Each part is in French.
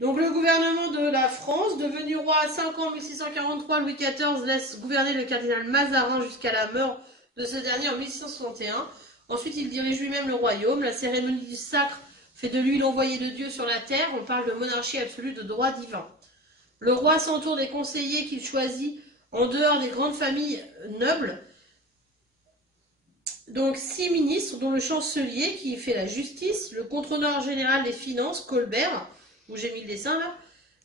Donc le gouvernement de la France, devenu roi à 5 ans en 1643, Louis XIV laisse gouverner le cardinal Mazarin jusqu'à la mort de ce dernier en 1661. Ensuite, il dirige lui-même le royaume. La cérémonie du sacre fait de lui l'envoyé de Dieu sur la terre. On parle de monarchie absolue de droit divin. Le roi s'entoure des conseillers qu'il choisit en dehors des grandes familles nobles. Donc 6 ministres, dont le chancelier qui fait la justice, le contrôleur général des finances, Colbert, où j'ai mis le dessin là,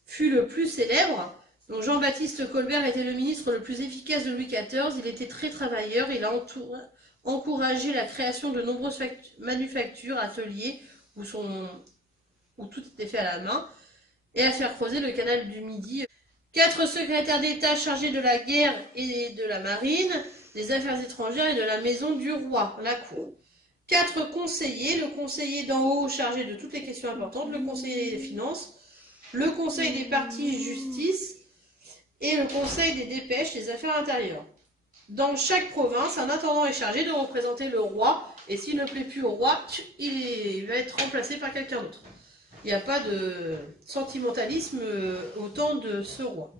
fut le plus célèbre. Donc Jean-Baptiste Colbert était le ministre le plus efficace de Louis XIV. Il était très travailleur. Il a encouragé la création de nombreuses manufactures, ateliers où tout était fait à la main, et à faire creuser le canal du Midi. 4 secrétaires d'État chargés de la guerre et de la marine, des affaires étrangères et de la maison du roi, la cour. 4 conseillers, le conseiller d'en haut chargé de toutes les questions importantes, le conseiller des finances, le conseil des partis justice et le conseil des dépêches des affaires intérieures. Dans chaque province, un intendant est chargé de représenter le roi, et s'il ne plaît plus au roi, il va être remplacé par quelqu'un d'autre. Il n'y a pas de sentimentalisme au temps de ce roi.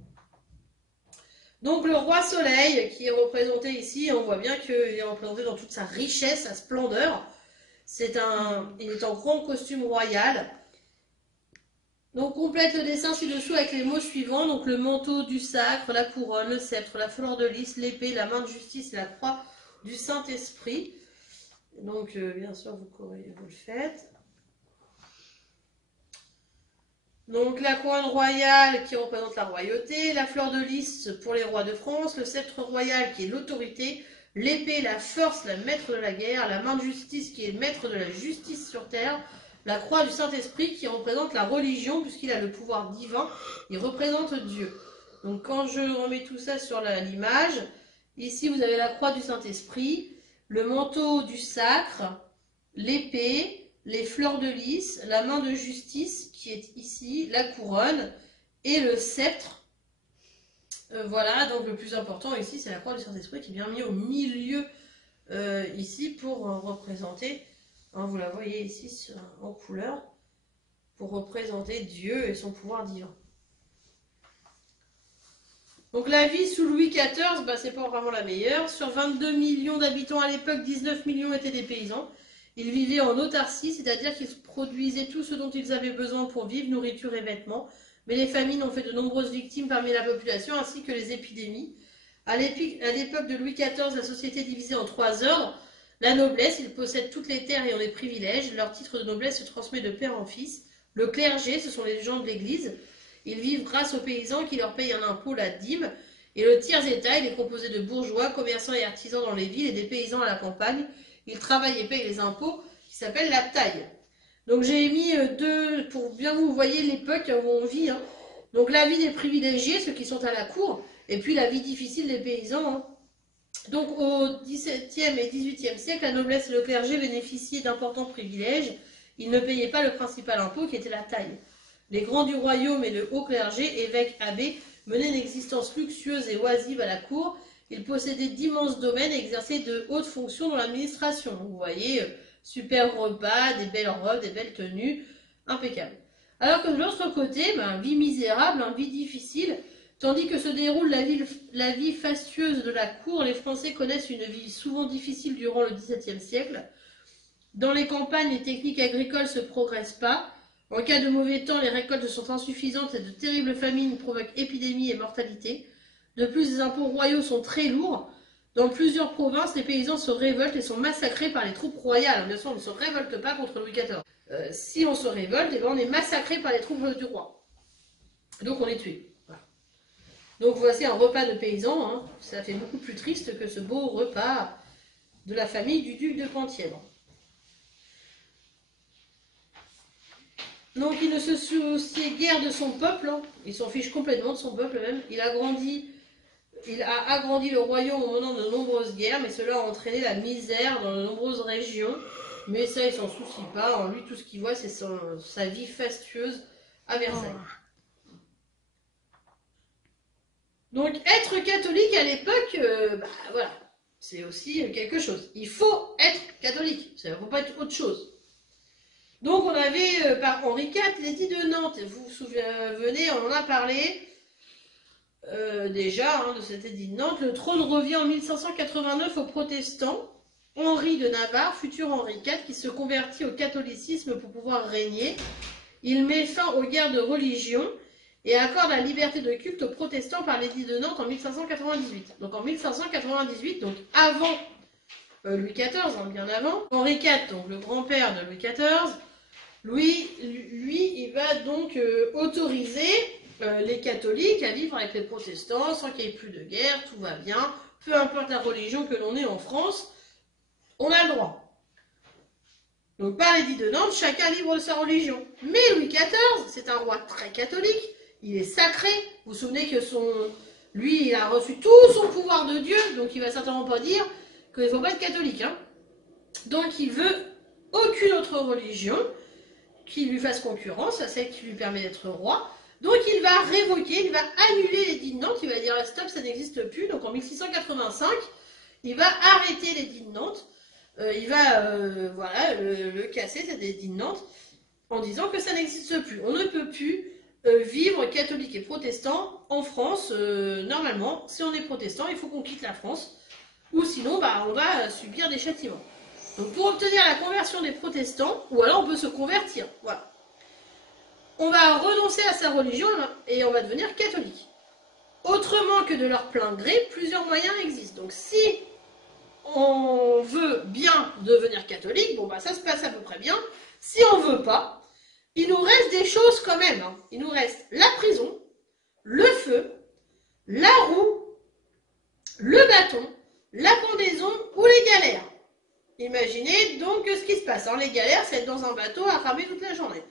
Donc le roi Soleil, qui est représenté ici, on voit bien qu'il est représenté dans toute sa richesse, sa splendeur. Il est en grand costume royal. Donc complète le dessin ci-dessous avec les mots suivants. Donc le manteau du sacre, la couronne, le sceptre, la fleur de lys, l'épée, la main de justice et la croix du Saint-Esprit. Donc bien sûr vous le faites. Donc la couronne royale qui représente la royauté, la fleur de lys pour les rois de France, le sceptre royal qui est l'autorité, l'épée, la force, la maître de la guerre, la main de justice qui est le maître de la justice sur terre, la croix du Saint-Esprit qui représente la religion puisqu'il a le pouvoir divin, il représente Dieu. Donc quand je remets tout ça sur l'image, ici vous avez la croix du Saint-Esprit, le manteau du sacre, l'épée, les fleurs de lys, la main de justice qui est ici, la couronne et le sceptre. Voilà, donc le plus important ici c'est la croix du Saint-Esprit qui est bien mis au milieu ici pour représenter, hein, vous la voyez ici en couleur, pour représenter Dieu et son pouvoir divin. Donc la vie sous Louis XIV, c'est pas vraiment la meilleure. Sur 22 millions d'habitants à l'époque, 19 millions étaient des paysans. Ils vivaient en autarcie, c'est-à-dire qu'ils produisaient tout ce dont ils avaient besoin pour vivre, nourriture et vêtements. Mais les famines ont fait de nombreuses victimes parmi la population, ainsi que les épidémies. À l'époque de Louis XIV, la société est divisée en 3 ordres. La noblesse, ils possèdent toutes les terres et ont des privilèges. Leur titre de noblesse se transmet de père en fils. Le clergé, ce sont les gens de l'église. Ils vivent grâce aux paysans qui leur payent un impôt, la dîme. Et le tiers-état, il est composé de bourgeois, commerçants et artisans dans les villes et des paysans à la campagne. Ils travaillent et payent les impôts qui s'appellent la taille. Donc j'ai mis deux, pour bien vous voyez l'époque où on vit. Hein. Donc la vie des privilégiés, ceux qui sont à la cour, et puis la vie difficile des paysans. Hein. Donc au XVIIe et XVIIIe siècle, la noblesse et le clergé bénéficiaient d'importants privilèges. Ils ne payaient pas le principal impôt qui était la taille. Les grands du royaume et le haut clergé, évêques, abbés, menaient une existence luxueuse et oisive à la cour. Ils possédaient d'immenses domaines et exerçaient de hautes fonctions dans l'administration. Vous voyez, super repas, des belles robes, des belles tenues, impeccable. Alors que de l'autre côté, vie misérable, vie difficile, tandis que se déroule la vie fastueuse de la cour, les Français connaissent une vie souvent difficile durant le XVIIe siècle. Dans les campagnes, les techniques agricoles ne se progressent pas. En cas de mauvais temps, les récoltes sont insuffisantes et de terribles famines provoquent épidémies et mortalité. De plus, les impôts royaux sont très lourds. Dans plusieurs provinces, les paysans se révoltent et sont massacrés par les troupes royales. Bien sûr, on ne se révolte pas contre Louis XIV. Si on se révolte, on est massacré par les troupes du roi. Donc on est tué. Voilà. Donc voici un repas de paysans. Hein. Ça fait beaucoup plus triste que ce beau repas de la famille du duc de Penthièvre. Donc il ne se souciait guère de son peuple. Hein. Il s'en fiche complètement de son peuple même. Il a agrandi le royaume au moment de nombreuses guerres, mais cela a entraîné la misère dans de nombreuses régions. Mais ça, il s'en soucie pas. En lui, tout ce qu'il voit, c'est sa vie fastueuse à Versailles. Donc, être catholique à l'époque, voilà, c'est aussi quelque chose. Il faut être catholique. Ça ne faut pas être autre chose. Donc on avait par Henri IV l'édit de Nantes. Vous vous souvenez, on en a parlé déjà de cet édit de Nantes. Le trône revient en 1589 aux protestants. Henri de Navarre, futur Henri IV, qui se convertit au catholicisme pour pouvoir régner. Il met fin aux guerres de religion et accorde la liberté de culte aux protestants par l'édit de Nantes en 1598. Donc en 1598, donc avant Louis XIV, bien avant, Henri IV, donc le grand-père de Louis XIV, lui, il va donc autoriser les catholiques à vivre avec les protestants sans qu'il n'y ait plus de guerre, tout va bien, peu importe la religion que l'on ait en France, on a le droit. Donc par l'édit de Nantes, chacun est libre de sa religion. Mais Louis XIV, c'est un roi très catholique, il est sacré. Vous vous souvenez que lui, il a reçu tout son pouvoir de Dieu, donc il va certainement pas dire qu'il ne faut pas être catholique. Hein. Donc il veut aucune autre religion qui lui fasse concurrence à celle qui lui permet d'être roi. Donc il va révoquer, il va annuler l'édit de Nantes, il va dire stop, ça n'existe plus. Donc en 1685, il va arrêter l'édit de Nantes. Il va le casser, cet édit de Nantes, en disant que ça n'existe plus. On ne peut plus vivre catholique et protestant en France. Normalement, si on est protestant, il faut qu'on quitte la France, ou sinon on va subir des châtiments. Donc pour obtenir la conversion des protestants, ou alors on peut se convertir, voilà. On va renoncer à sa religion et on va devenir catholique. Autrement que de leur plein gré, plusieurs moyens existent. Donc si on veut bien devenir catholique, bon bah ça se passe à peu près bien. Si on veut pas, il nous reste des choses quand même. Hein. Il nous reste la prison, le feu, la roue, le bâton, la pendaison ou les galères. Imaginez donc ce qui se passe. Hein. Les galères, c'est être dans un bateau à ramer toute la journée.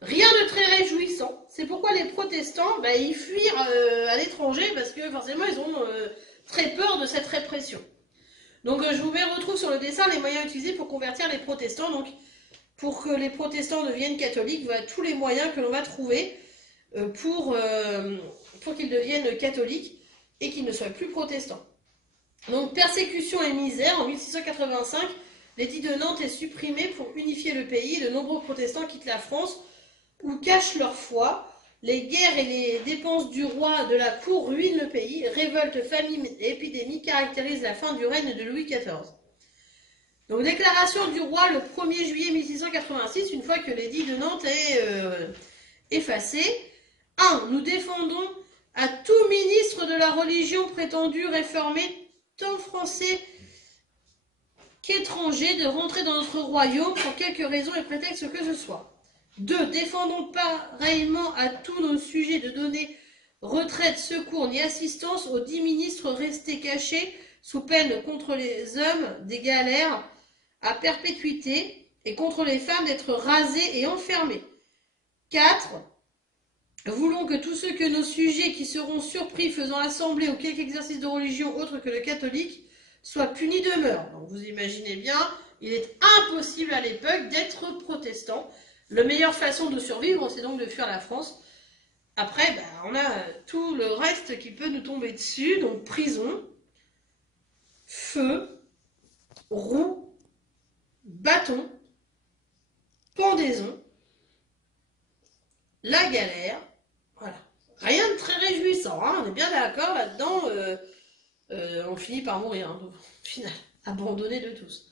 Rien de très réjouissant. C'est pourquoi les protestants, ils fuient à l'étranger parce que forcément ils ont très peur de cette répression. Donc je vous retrouve sur le dessin les moyens utilisés pour convertir les protestants. Donc pour que les protestants deviennent catholiques, voilà tous les moyens que l'on va trouver pour qu'ils deviennent catholiques et qu'ils ne soient plus protestants. Donc persécution et misère, en 1685, l'édit de Nantes est supprimé pour unifier le pays. De nombreux protestants quittent la France ou cachent leur foi. Les guerres et les dépenses du roi de la cour ruinent le pays. Révoltes, famines et épidémies caractérisent la fin du règne de Louis XIV. Donc déclaration du roi le 1er juillet 1686, une fois que l'édit de Nantes est effacé. 1. Nous défendons à tout ministre de la religion prétendue réformée, tant français qu'étranger, de rentrer dans notre royaume pour quelque raison et prétexte que ce soit. 2. Défendons pareillement à tous nos sujets de donner retraite, secours ni assistance aux 10 ministres restés cachés sous peine contre les hommes des galères à perpétuité et contre les femmes d'être rasées et enfermées. 4. Voulons que tous ceux que nos sujets qui seront surpris faisant assemblée ou quelque exercice de religion autre que le catholique soient punis de mort. Donc vous imaginez bien, il est impossible à l'époque d'être protestant. La meilleure façon de survivre, c'est donc de fuir la France. Après, on a tout le reste qui peut nous tomber dessus. Donc prison, feu, roue, bâton, pendaison, la galère. Voilà. Rien de très réjouissant, hein. On est bien d'accord là-dedans. On finit par mourir, hein, au final, abandonné de tous.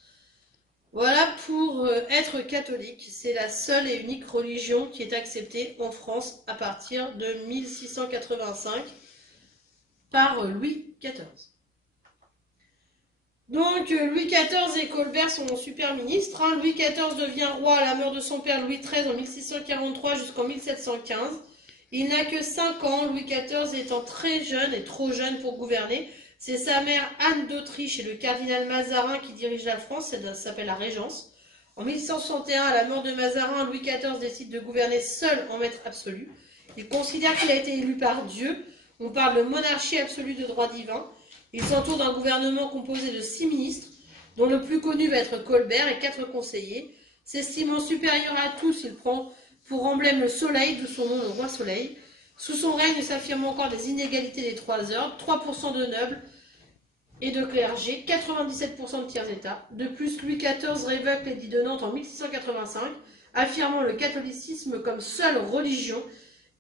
Voilà pour être catholique. C'est la seule et unique religion qui est acceptée en France à partir de 1685 par Louis XIV. Donc Louis XIV et Colbert sont super ministres. Hein. Louis XIV devient roi à la mort de son père Louis XIII en 1643 jusqu'en 1715. Il n'a que 5 ans, Louis XIV étant très jeune et trop jeune pour gouverner. C'est sa mère Anne d'Autriche et le cardinal Mazarin qui dirigent la France, ça s'appelle la Régence. En 1661, à la mort de Mazarin, Louis XIV décide de gouverner seul en maître absolu. Il considère qu'il a été élu par Dieu. On parle de monarchie absolue de droit divin. Il s'entoure d'un gouvernement composé de 6 ministres, dont le plus connu va être Colbert et 4 conseillers. S'estimant supérieur à tous, il prend pour emblème le soleil, d'où son nom le roi soleil. Sous son règne s'affirment encore des inégalités des 3 ordres, 3% de nobles et de clergé, 97% de tiers-états. De plus, Louis XIV révoque l'édit de Nantes en 1685, affirmant le catholicisme comme seule religion,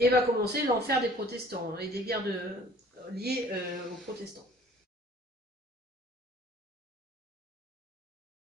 et va commencer l'enfer des protestants et des guerres liées aux protestants.